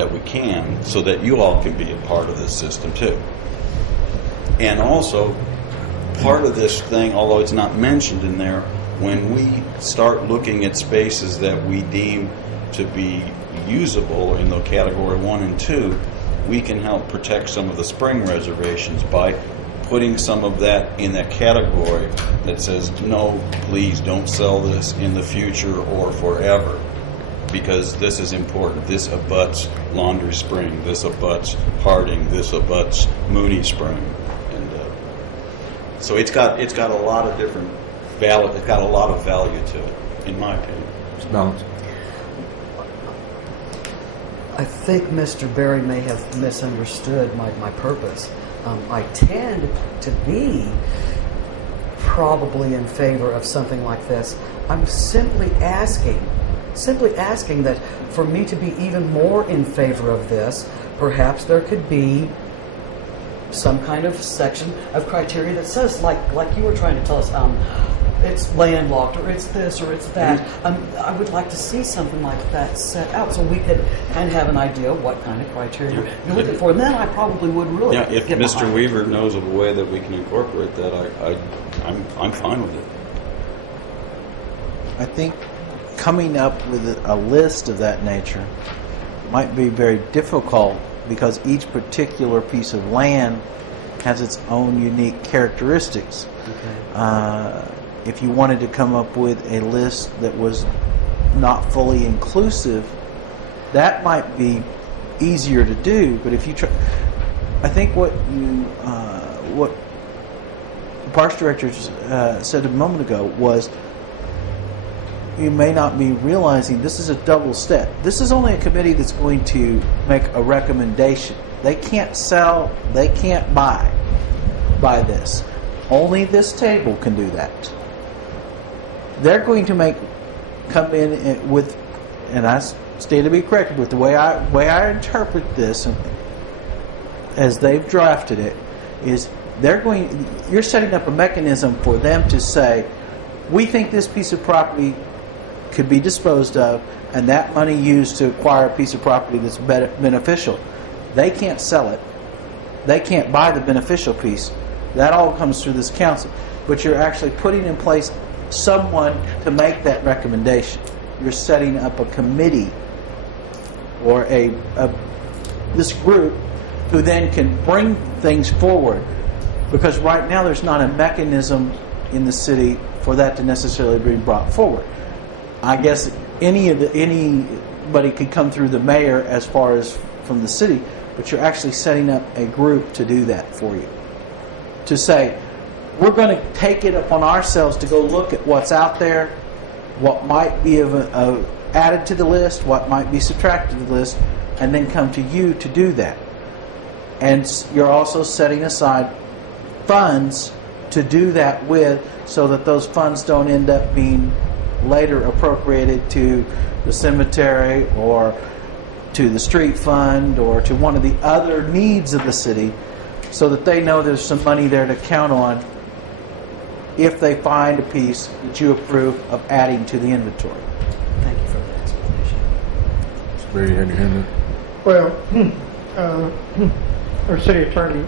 that we can, so that you all can be a part of this system too. And also, part of this thing, although it's not mentioned in there, when we start looking at spaces that we deem to be usable in the category 1 and 2, we can help protect some of the spring reservations by putting some of that in that category that says, no, please don't sell this in the future or forever, because this is important. This abuts Laundry Spring, this abuts Harding, this abuts Mooney Spring. So it's got a lot of different value. It's got a lot of value to it, in my opinion. Ballance. I think Mr. Berry may have misunderstood my purpose. I tend to be probably in favor of something like this. I'm simply asking that for me to be even more in favor of this, perhaps there could be some kind of section of criteria that says, like you were trying to tell us, it's landlocked, or it's this, or it's that. I would like to see something like that set out so we could kind of have an idea of what kind of criteria you're looking for. And then I probably would really if Mr. Weaver knows of a way that we can incorporate that, I'm fine with it. I think coming up with a list of that nature might be very difficult, because each particular piece of land has its own unique characteristics. Okay. If you wanted to come up with a list that was not fully inclusive, that might be easier to do. But if you try, I think what the Parks Director said a moment ago was, you may not be realizing this is a double step. This is only a committee that's going to make a recommendation. They can't sell, they can't buy this. Only this table can do that. They're going to come in with, and I stand to be corrected with the way I interpret this, as they've drafted it, is you're setting up a mechanism for them to say, we think this piece of property could be disposed of, and that money used to acquire a piece of property that's beneficial. They can't sell it. They can't buy the beneficial piece. That all comes through this council. But you're actually putting in place someone to make that recommendation. You're setting up a committee or this group who then can bring things forward, because right now there's not a mechanism in the city for that to necessarily be brought forward. I guess anybody could come through the mayor as far as from the city, but you're actually setting up a group to do that for you. To say, we're going to take it upon ourselves to go look at what's out there, what might be added to the list, what might be subtracted to the list, and then come to you to do that. And you're also setting aside funds to do that with, so that those funds don't end up being later appropriated to the cemetery or to the street fund or to one of the other needs of the city, so that they know there's some money there to count on if they find a piece that you approve of adding to the inventory. Thank you for the explanation. Mr. Berry, you had your hand up. Well, our city attorney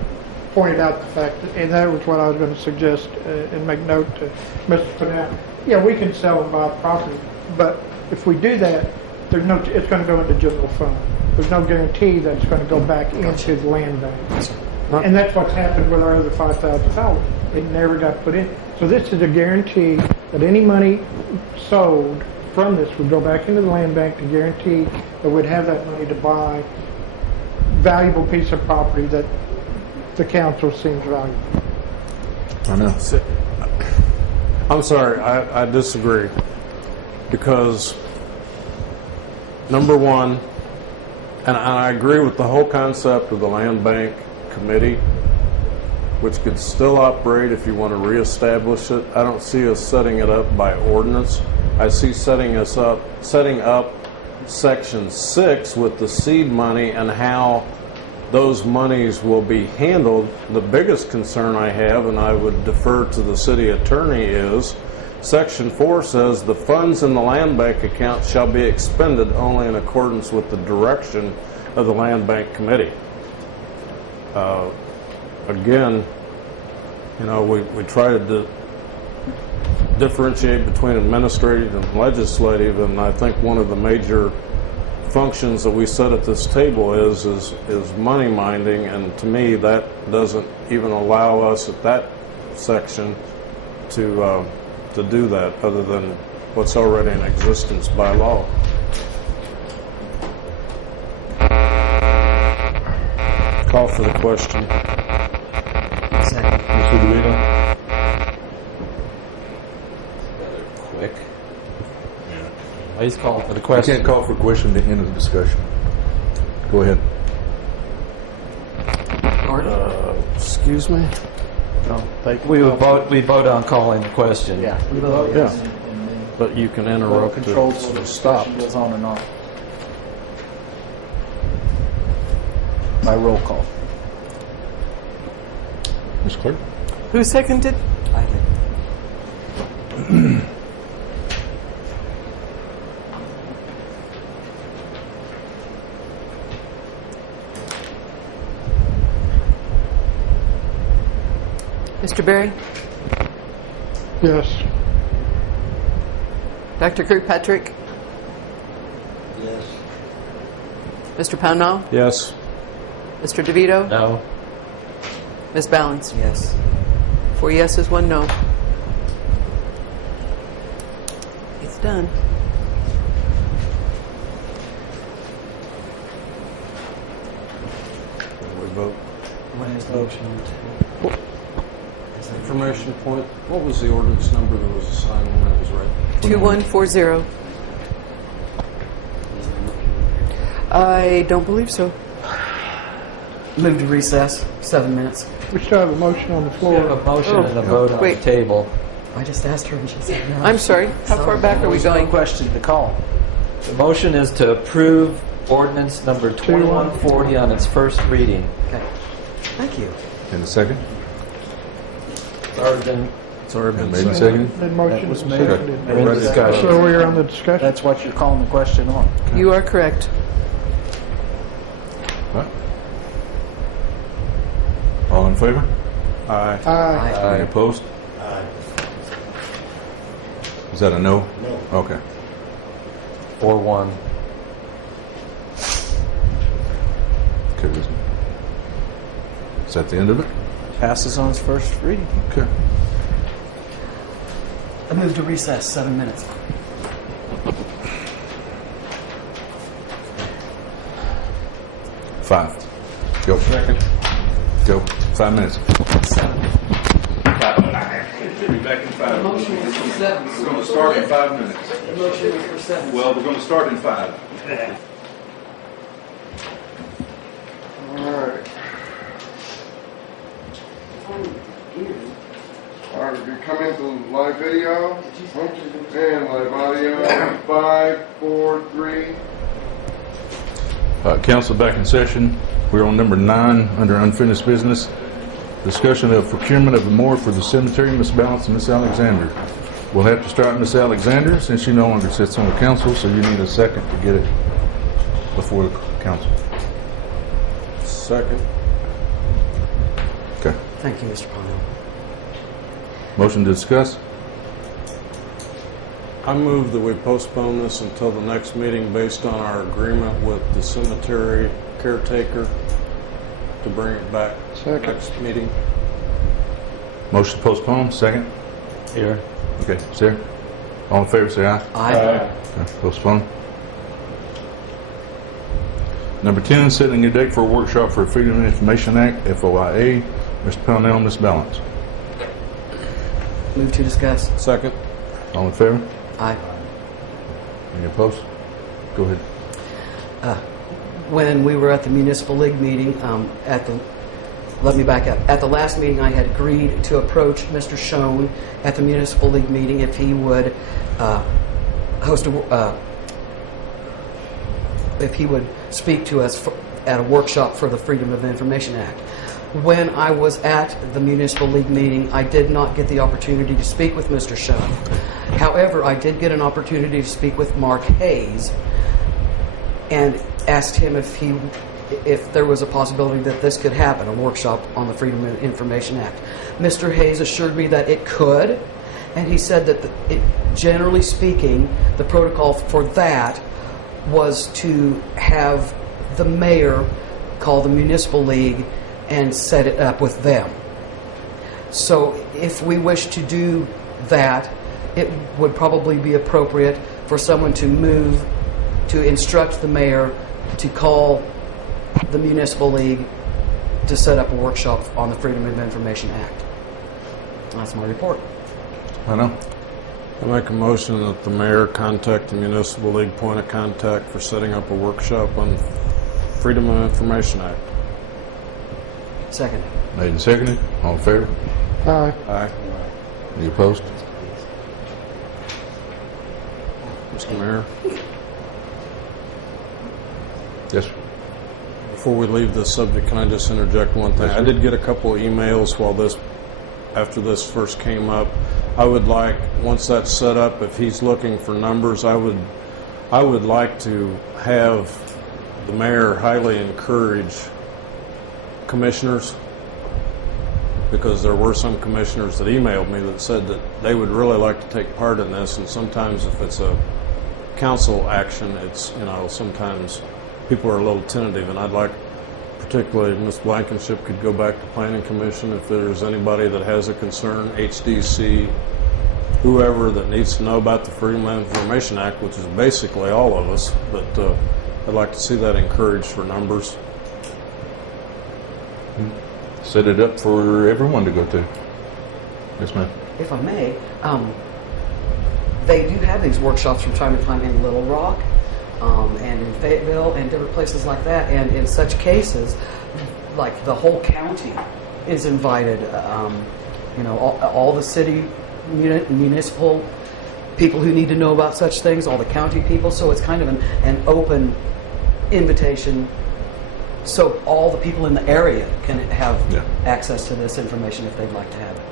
pointed out the fact, and that was what I was going to suggest and make note to Mr. Pownall. Yeah, we can sell and buy property, but if we do that, it's going to go into general fund. There's no guarantee that it's going to go back into the land bank. And that's what's happened with our other $5,000. It never got put in. So this is a guarantee that any money sold from this would go back into the land bank to guarantee that we'd have that money to buy valuable piece of property that the council seems valuable. I know. I'm sorry, I disagree. Because, number one, and I agree with the whole concept of the land bank committee, which could still operate if you want to reestablish it. I don't see us setting it up by ordinance. I see setting up Section 6 with the seed money and how those monies will be handled. The biggest concern I have, and I would defer to the city attorney, is Section 4 says the funds in the land bank account shall be expended only in accordance with the direction of the Land Bank Committee. Again, you know, we try to differentiate between administrative and legislative, and I think one of the major functions that we set at this table is money minding, and to me that doesn't even allow us at that section to do that, other than what's already in existence by law. Call for the question. Second. Mr. DeVito? Rather quick. Please call for the I question. can't call for question to end of the discussion. Go ahead. Excuse me? No, We vote on calling the question. Yeah. Yeah. But you can interrupt Controls it. where the So stop. discussion goes on and on. By roll call. Ms. Clerk? Who seconded? I did. Mr. Berry? Yes. Dr. Kirkpatrick? Yes. Mr. Pownall? Yes. Mr. DeVito? No. Ms. Ballance? Yes. 4 yeses, 1 no. It's done. We vote. What is the motion? Information point. What was the ordinance number that was assigned when that was read? 2140. I don't believe so. Move to recess, 7 minutes. We still have a motion on the We floor. have a motion and a vote on the wait. table. I just asked her and she said no. I'm sorry. How far back are we There's no going? question to call. The motion is to approve ordinance number 2140 on its first reading. Okay. Thank you. And the second? It's already been It's already been Made and said. seconded? The motion was is made. seconded. We're in discussion. So we are on the discussion. That's what you're calling the question on. You are correct. What? All in favor? Aye. Aye. Any opposed? Is that a no? No. Okay. 4-1. Okay. Is that the end of it? Passes on its first reading. Okay. I move to recess, 7 minutes. Five. Go. Second. Go. 5 minutes. Motion was for 7. We're going to start in 5 minutes. The motion was for 7. Well, we're going to start in 5. All right. All right, we come into live video and live audio. 5, 4, 3. Council back in session. We're on number 9 under unfinished business. Discussion of procurement of the mower for the cemetery, Ms. Ballance and Ms. Alexander. We'll have to start Ms. Alexander since she no longer sits on the council, so you need a second to get it before the council. Second. Okay. Thank you, Mr. Pownall. Motion to discuss? I move that we postpone this until the next meeting based on our agreement with the cemetery caretaker to bring it back Second. next meeting. Motion to postpone, second? Here. Okay, Sarah? All in favor, say aye. Aye. Okay, postpone. Number 10, setting a date for a workshop for Freedom of Information Act, FOIA. Mr. Pownall, Ms. Ballance. Move to discuss. Second. All in favor? Aye. Any opposed? Go ahead. When we were at the Municipal League meeting, let me back up. At the last meeting, I had agreed to approach Mr. Schoen at the Municipal League meeting if he would if he would speak to us at a workshop for the Freedom of Information Act. When I was at the Municipal League meeting, I did not get the opportunity to speak with Mr. Schoen. However, I did get an opportunity to speak with Mark Hayes, and asked him if there was a possibility that this could happen, a workshop on the Freedom of Information Act. Mr. Hayes assured me that it could, and he said that generally speaking, the protocol for that was to have the mayor call the municipal league and set it up with them. So if we wish to do that, it would probably be appropriate for someone to instruct the mayor to call the municipal league to set up a workshop on the Freedom of Information Act. That's my report. I know. I make a motion that the mayor contact the municipal league point of contact for setting up a workshop on Freedom of Information Act. Second. Made and seconded. All in favor? Aye. Aye. Any opposed? Mr. Mayor, Yes, sir. before we leave this subject, can I just interject one thing? I did get a couple of emails after this first came up. I would like, once that's set up, if he's looking for numbers, I would like to have the mayor highly encourage commissioners, because there were some commissioners that emailed me that said that they would really like to take part in this, and sometimes if it's a council action, it's, sometimes people are a little tentative, and I'd like, particularly Ms. Blankenship could go back to Planning Commission if there's anybody that has a concern, HDC, whoever that needs to know about the Freedom of Information Act, which is basically all of us, but I'd like to see that encouraged for numbers. Set it up for everyone to go to. Yes, ma'am. If I may, they do have these workshops from time to time in Little Rock and in Fayetteville and different places like that. And in such cases, like the whole county is invited. All the city municipal people who need to know about such things, all the county people. So it's kind of an open invitation, so all the people in the area can have access to this information if they'd like to have it.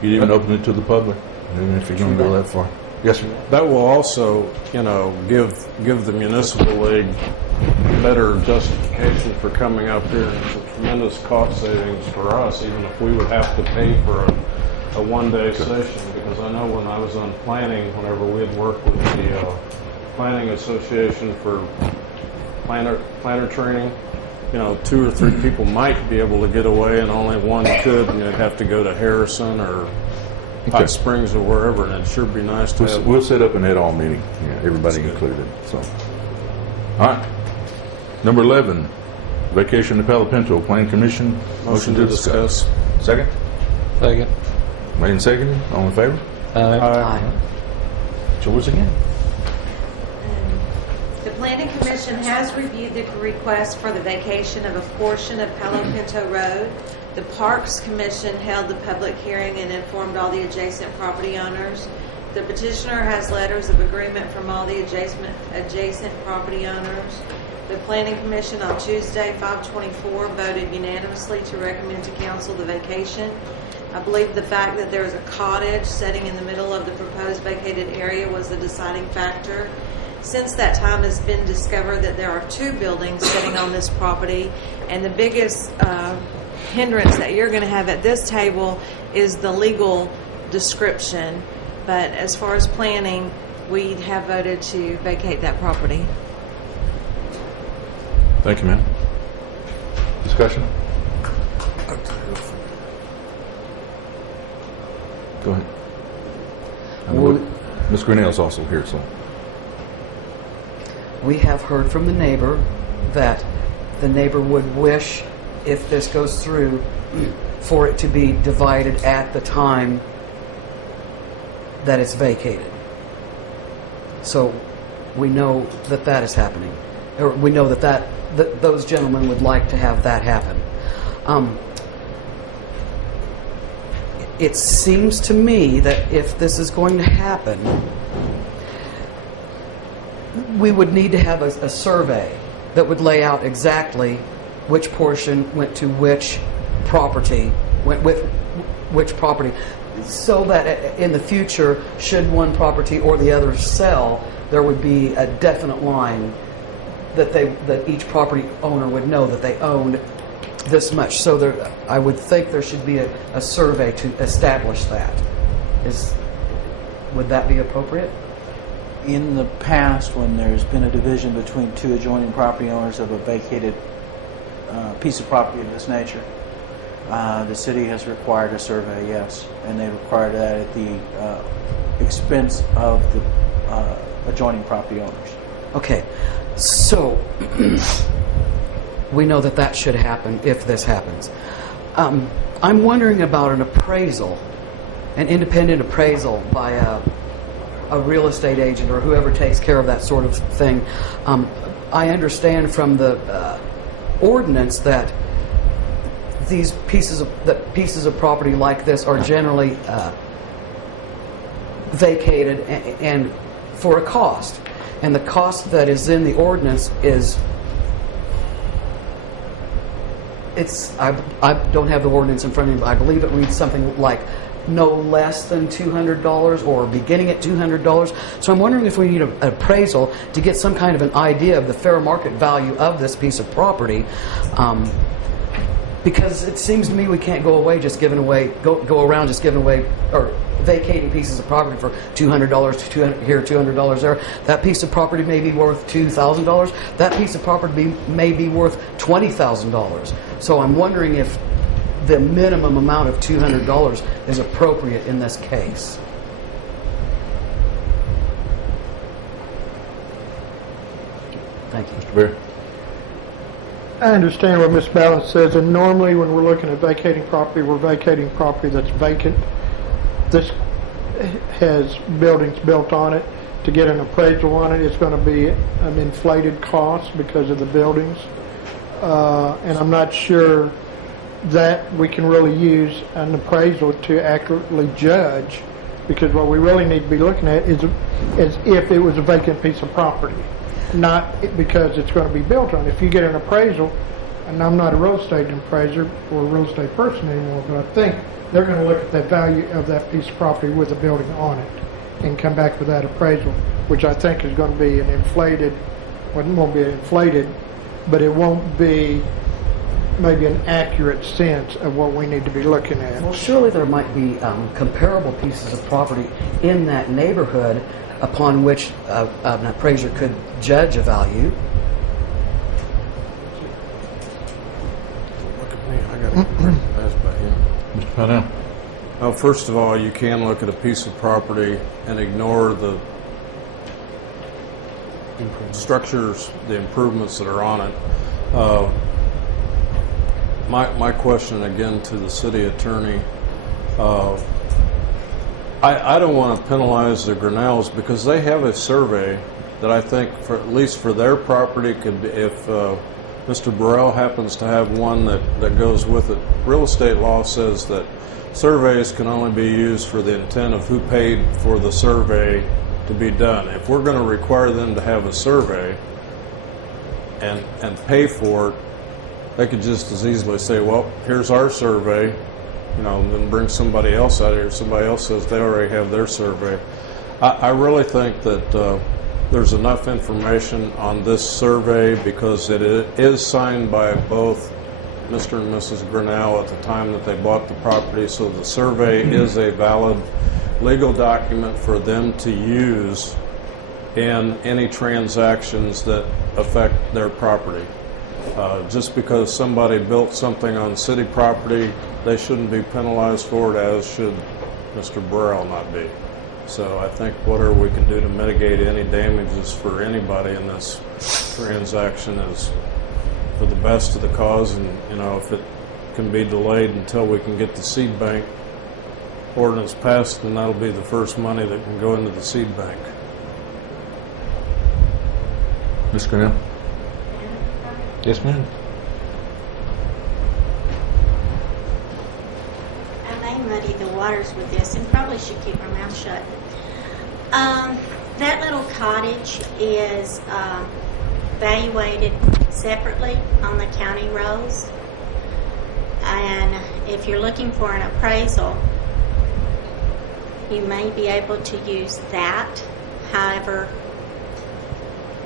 You even open it to the public, even if you're going to go that far. Yes, sir. That will also, give the municipal league better justification for coming up here. It's a tremendous cost savings for us, even if we would have to pay for a one-day session. Because I know when I was on planning, whenever we had worked with the Planning Association for planner training, 2 or 3 people might be able to get away and only one could, and you'd have to go to Harrison or Hot Springs or wherever, and it'd sure be nice to have. We'll set up an add-all meeting, everybody included. So, all right. Number 11, vacation to Palo Pinto, Planning Commission. Motion to discuss. Second? Second. Made and seconded. All in favor? Aye. Yours again. The Planning Commission has reviewed the request for the vacation of a portion of Palo Pinto Road. The Parks Commission held the public hearing and informed all the adjacent property owners. The petitioner has letters of agreement from all the adjacent property owners. The Planning Commission on Tuesday, 5/24, voted unanimously to recommend to council the vacation. I believe the fact that there is a cottage sitting in the middle of the proposed vacated area was the deciding factor. Since that time, it's been discovered that there are 2 buildings sitting on this property, and the biggest hindrance that you're going to have at this table is the legal description. But as far as planning, we have voted to vacate that property. Thank you, ma'am. Discussion? Go ahead. Ms. Grinnell's also here, so. We have heard from the neighbor that the neighbor would wish, if this goes through, for it to be divided at the time that it's vacated. So we know that that is happening. Or we know that those gentlemen would like to have that happen. It seems to me that if this is going to happen, we would need to have a survey that would lay out exactly which portion went to which property, went with which property, so that in the future, should one property or the other sell, there would be a definite line that each property owner would know that they owned this much. So I would think there should be a survey to establish that. Would that be appropriate? In the past, when there's been a division between two adjoining property owners of a vacated piece of property of this nature, the city has required a survey, yes, and they required that at the expense of the adjoining property owners. Okay, so we know that should happen if this happens. I'm wondering about an appraisal, an independent appraisal by a real estate agent or whoever takes care of that sort of thing. I understand from the ordinance that these pieces of property like this are generally vacated and for a cost, and the cost that is in the ordinance is I don't have the ordinance in front of me, but I believe it reads something like no less than $200 or beginning at $200. So I'm wondering if we need an appraisal to get some kind of an idea of the fair market value of this piece of property. Because it seems to me we can't go around just giving away or vacating pieces of property for $200 here, $200 there. That piece of property may be worth $2,000. That piece of property may be worth $20,000. So I'm wondering if the minimum amount of $200 is appropriate in this case. Thank you. Mr. Bear. I understand what Ms. Ballance says, and normally when we're looking at vacating property, we're vacating property that's vacant. This has buildings built on it. To get an appraisal on it, it's going to be an inflated cost because of the buildings. And I'm not sure that we can really use an appraisal to accurately judge, because what we really need to be looking at is if it was a vacant piece of property, not because it's going to be built on. If you get an appraisal, and I'm not a real estate appraiser or a real estate person anymore, but I think they're going to look at the value of that piece of property with a building on it and come back with that appraisal, which I think is going to be an inflated, well, it won't be inflated, but it won't be maybe an accurate sense of what we need to be looking at. Well, surely there might be comparable pieces of property in that neighborhood upon which an appraiser could judge a value. Look at me, I got to recognized by him. Mr. Pownall. Well, first of all, you can look at a piece of property and ignore the structures, the improvements that are on it. My question again to the city attorney, I don't want to penalize the Grinnells because they have a survey that I think, for at least for their property, could be, if Mr. Burrell happens to have one that goes with it. Real estate law says that surveys can only be used for the intent of who paid for the survey to be done. If we're going to require them to have a survey and pay for it, they could just as easily say, well, here's our survey, you know, and then bring somebody else out here. Somebody else says they already have their survey. I really think that there's enough information on this survey because it is signed by both Mr. and Mrs. Grinnell at the time that they bought the property, so the survey is a valid legal document for them to use in any transactions that affect their property. Just because somebody built something on city property, they shouldn't be penalized for it, as should Mr. Burrell not be. So I think whatever we can do to mitigate any damages for anybody in this transaction is for the best of the cause, and you know, if it can be delayed until we can get the seed bank ordinance passed, then that'll be the first money that can go into the seed bank. Ms. Grinnell. Yes, ma'am. I may muddy the waters with this and probably should keep my mouth shut. That little cottage is valuated separately on the county rolls, and if you're looking for an appraisal, you may be able to use that. However,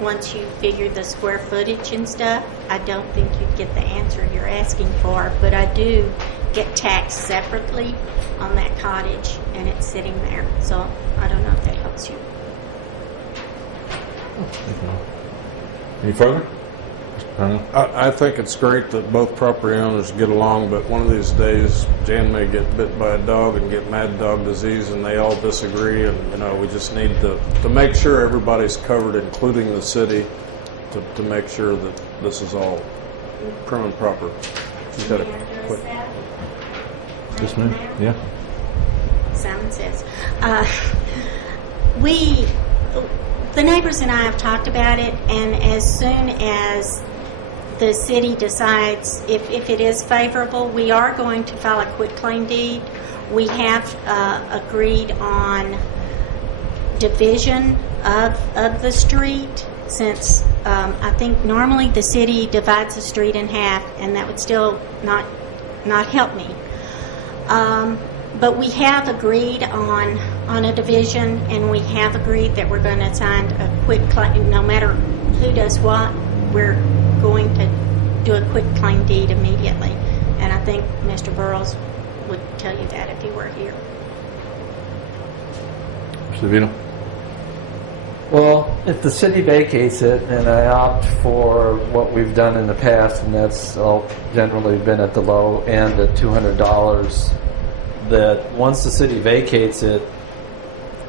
once you figure the square footage and stuff, I don't think you'd get the answer you're asking for, but I do get taxed separately on that cottage, and it's sitting there. So I don't know if that helps you. Any further? Mr. Pownall? I think it's great that both property owners get along, but one of these days Jan may get bit by a dog and get mad dog disease, and they all disagree, and we just need to make sure everybody's covered, including the city, to make sure that this is all prim and proper. She's got a quick. Yes, ma'am. Yeah. Simon says, the neighbors and I have talked about it, and as soon as the city decides if it is favorable, we are going to file a quitclaim deed. We have agreed on division of the street, since I think normally the city divides the street in half, and that would still not help me. But we have agreed on a division, and we have agreed that we're going to sign a quitclaim. No matter who does what, we're going to do a quitclaim deed immediately. And I think Mr. Burrows would tell you that if he were here. Mr. Vito? Well, if the city vacates it and I opt for what we've done in the past, and that's all generally been at the low end at $200, that once the city vacates it,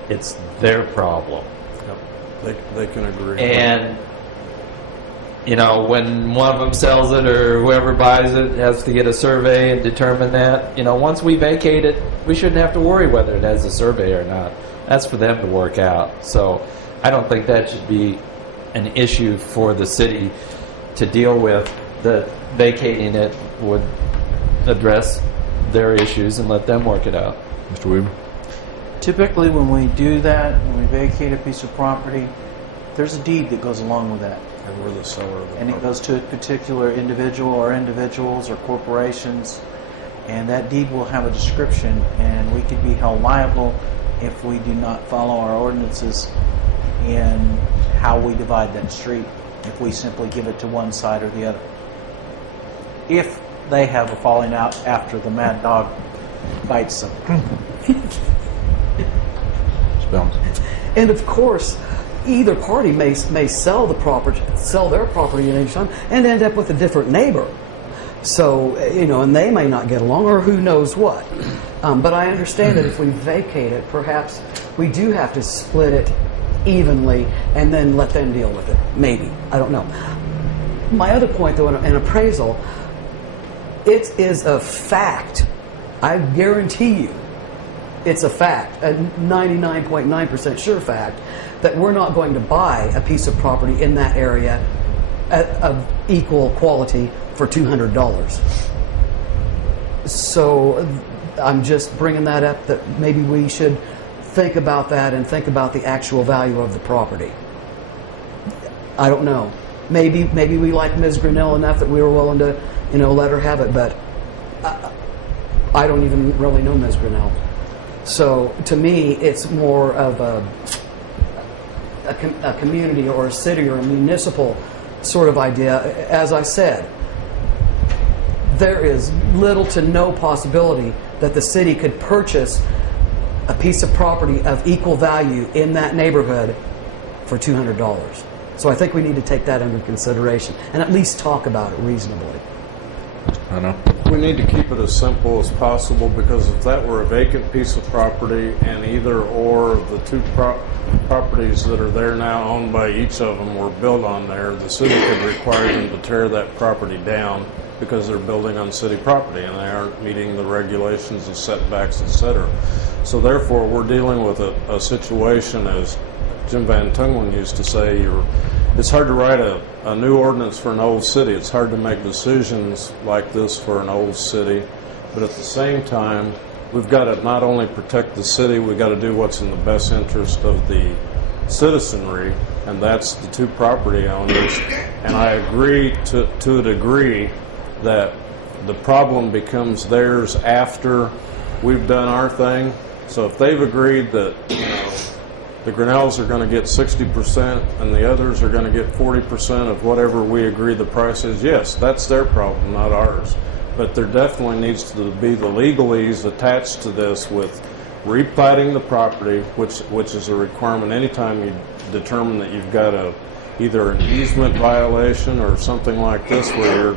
it's their problem. They can agree. And, when one of them sells it or whoever buys it has to get a survey and determine that, once we vacate it, we shouldn't have to worry whether it has a survey or not. That's for them to work out. So I don't think that should be an issue for the city to deal with. That vacating it would address their issues and let them work it out. Mr. Weaver? Typically, when we do that, when we vacate a piece of property, there's a deed that goes along with that. And we're the seller of the And it goes to a particular individual or individuals or corporations, and that deed will have a description, and we could be held liable if we do not follow our ordinances in how we divide that street, if we simply give it to one side or the other. If they have a falling out after the mad dog bites them. And of course, either party may sell their property at any time and end up with a different neighbor. So, and they may not get along, or who knows what. But I understand that if we vacate it, perhaps we do have to split it evenly and then let them deal with it. Maybe. I don't know. My other point, though, in appraisal, it is a fact. I guarantee you, it's a fact, a 99.9% sure fact, that we're not going to buy a piece of property in that area of equal quality for $200. So I'm just bringing that up, that maybe we should think about that and think about the actual value of the property. I don't know. Maybe we like Ms. Grinnell enough that we were willing to, let her have it, but I don't even really know Ms. Grinnell. So to me, it's more of a community or a city or a municipal sort of idea. As I said, there is little to no possibility that the city could purchase a piece of property of equal value in that neighborhood for $200. So I think we need to take that under consideration and at least talk about it reasonably. I know. We need to keep it as simple as possible, because if that were a vacant piece of property and either or the two properties that are there now owned by each of them were built on there, the city could require them to tear that property down because they're building on city property and they aren't meeting the regulations of setbacks, etc. So therefore, we're dealing with a situation, as Jim Van Tunglen used to say, it's hard to write a new ordinance for an old city. It's hard to make decisions like this for an old city. But at the same time, we've got to not only protect the city, we've got to do what's in the best interest of the citizenry, and that's the two property owners. And I agree to a degree that the problem becomes theirs after we've done our thing. So if they've agreed that the Grinnells are going to get 60% and the others are going to get 40% of whatever we agree the price is, yes, that's their problem, not ours. But there definitely needs to be the legalese attached to this with replatting the property, which is a requirement anytime you determine that you've got either an easement violation or something like this where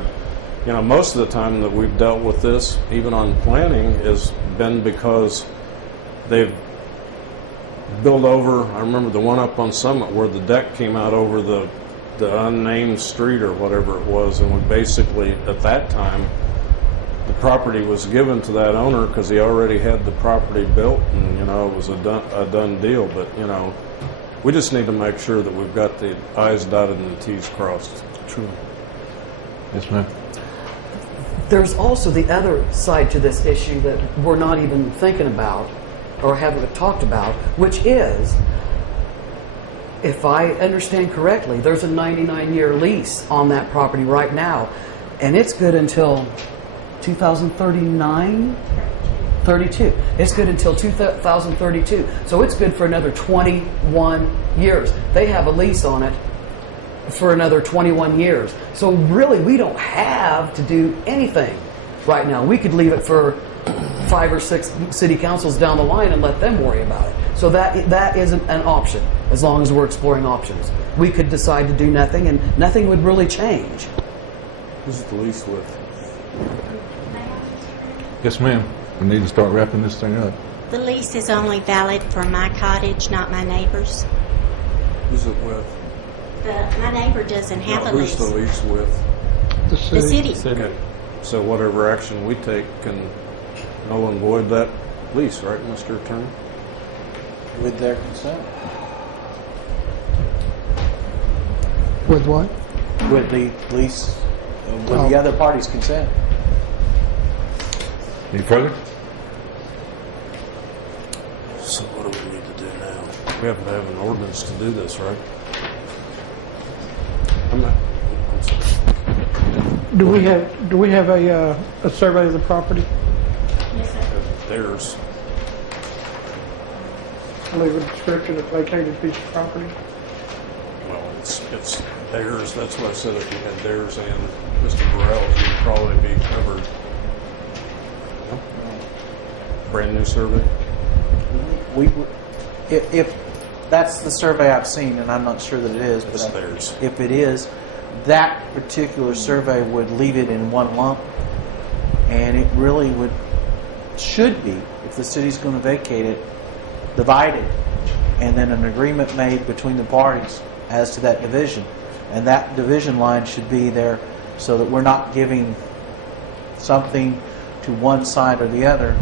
you're, most of the time that we've dealt with this, even on planning, has been because they've built over. I remember the one up on Summit where the deck came out over the unnamed street or whatever it was, and we basically, at that time, the property was given to that owner because he already had the property built, and it was a done deal. But we just need to make sure that we've got the I's dotted and the T's crossed. True. Yes, ma'am. There's also the other side to this issue that we're not even thinking about or haven't talked about, which is, if I understand correctly, there's a 99-year lease on that property right now, and it's good until 2039? 32. It's good until 2032. So it's good for another 21 years. They have a lease on it for another 21 years. So really, we don't have to do anything right now. We could leave it for 5 or 6 city councils down the line and let them worry about it. So that isn't an option, as long as we're exploring options. We could decide to do nothing, and nothing would really change. Who's the lease with? Yes, ma'am. We need to start wrapping this thing up. The lease is only valid for my cottage, not my neighbor's. Who's it with? My neighbor doesn't have a lease. Who's the lease with? The city. The city. Okay. So whatever action we take can null and void that lease, right, Mr. Attorney? With their consent. With what? With the lease, with the other party's consent. Any further? So what do we need to do now? We have to have an ordinance to do this, right? I'm sorry. Do we have a survey of the property? Yes, sir. Theirs. Leave a description of vacated piece of property. Well, it's theirs. That's what I said. If you had theirs and Mr. Burrell's, you'd probably be covered. Brand new survey? If that's the survey I've seen, and I'm not sure that it is, It's but theirs. if it is, that particular survey would leave it in one lump, and it really should be, if the city's going to vacate it, divided, and then an agreement made between the parties as to that division. And that division line should be there so that we're not giving something to one side or the other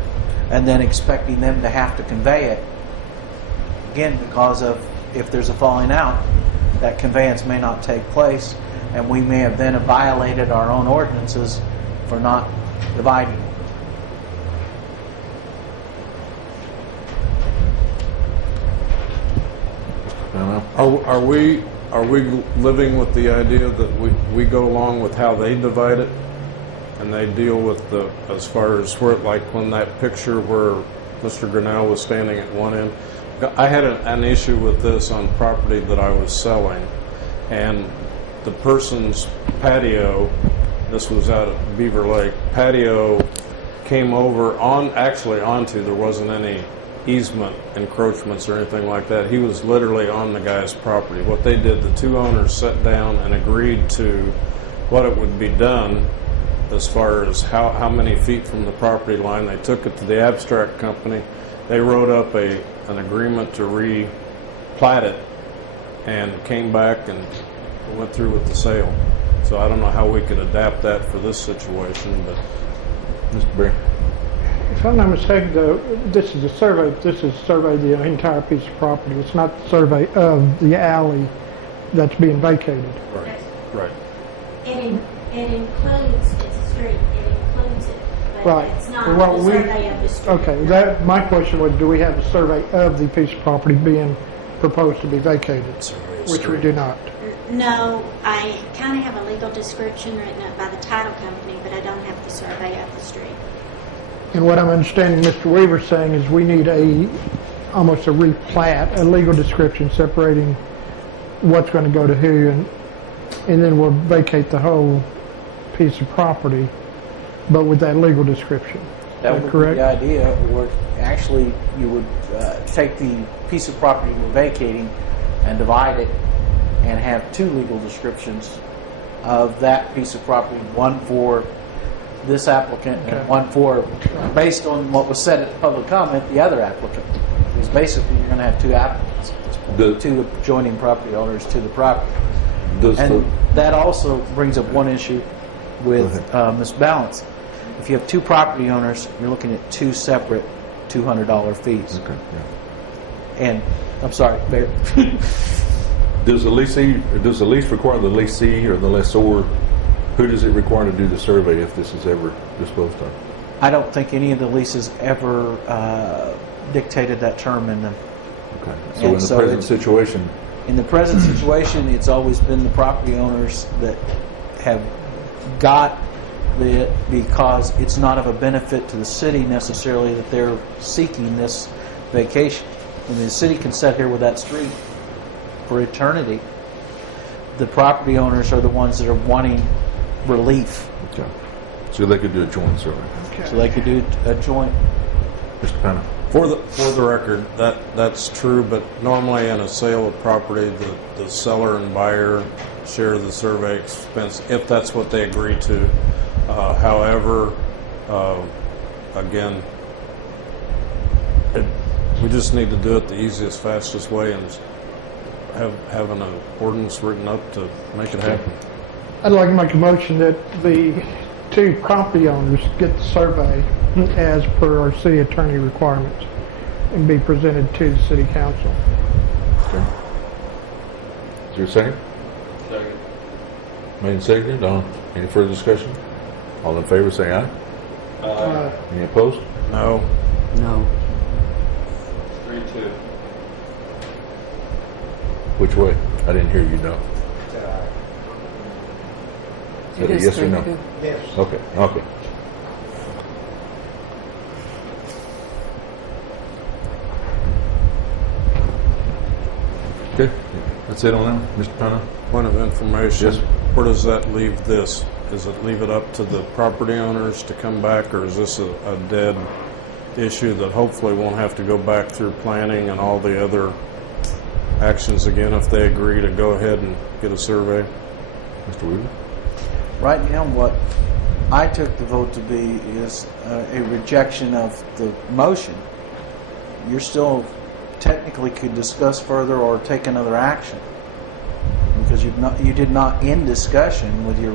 and then expecting them to have to convey it. Again, because of if there's a falling out, that conveyance may not take place, and we may have then violated our own ordinances for not dividing. Are we living with the idea that we go along with how they divide it, and they deal with as far as where, like when that picture where Mr. Grinnell was standing at one end? I had an issue with this on property that I was selling, and the person's patio, this was out at Beaver Lake, patio came over onto, there wasn't any easement encroachments or anything like that. He was literally on the guy's property. What they did, the two owners sat down and agreed to what it would be done as far as how many feet from the property line. They took it to the abstract company. They wrote up an agreement to replat it and came back and went through with the sale. So I don't know how we could adapt that for this situation, but Mr. Bear. If I'm not mistaken, though, this is a survey. This is a survey of the entire piece of property. It's not the survey of the alley that's being vacated. right. It includes, it's a street, it includes it, but Right. it's not Well, the survey of the street. Okay, my question was, do we have a survey of the piece of property being proposed to be vacated? Which we do not. No, I kind of have a legal description written up by the title company, but I don't have the survey of the street. And what I'm understanding Mr. Weaver saying is we need almost a replat, a legal description separating what's going to go to who, and then we'll vacate the whole piece of property, but with that legal description. That Is would correct? be the idea, or actually you would take the piece of property we're vacating and divide it and have two legal descriptions of that piece of property, one for this applicant and one for, based on what was said at public comment, the other applicant. Because basically you're going to have two applicants, two adjoining property owners to the property. And that also brings up one issue with Ms. Ballance. If you have two property owners, you're looking at two separate $200 fees. Okay, yeah. And, I'm sorry, Mayor. Does the lease require the lessee or the lessor? Who does it require to do the survey if this is ever disposed of? I don't think any of the leases ever dictated that term in them. Okay. So in the present situation, In the present situation, it's always been the property owners that have got it because it's not of a benefit to the city necessarily that they're seeking this vacation. I mean, the city can sit here with that street for eternity. The property owners are the ones that are wanting relief. okay. So they could do a joint survey. So they could do a joint. Mr. Pano? For the record, that's true, but normally in a sale of property, the seller and buyer share the survey expense if that's what they agree to. However, again, we just need to do it the easiest, fastest way and have an ordinance written up to make it happen. I'd like to make a motion that the two property owners get the survey as per our city attorney requirements and be presented to the city council. Okay. Is there a second? Second. Made and seconded. Any further discussion? All in favor say aye. Any opposed? No. No. 3-2. Which way? I didn't hear you, no. Is that a It is yes or no? 3-2. Yes. Okay, okay. Okay, that's it on that, Mr. Pano? Point of information. Yes. Where does that leave this? Does it leave it up to the property owners to come back, or is this a dead issue that hopefully won't have to go back through planning and all the other actions again if they agree to go ahead and get a survey? Mr. Weaver? Right now, what I took the vote to be is a rejection of the motion. You're still technically could discuss further or take another action because you did not end discussion with your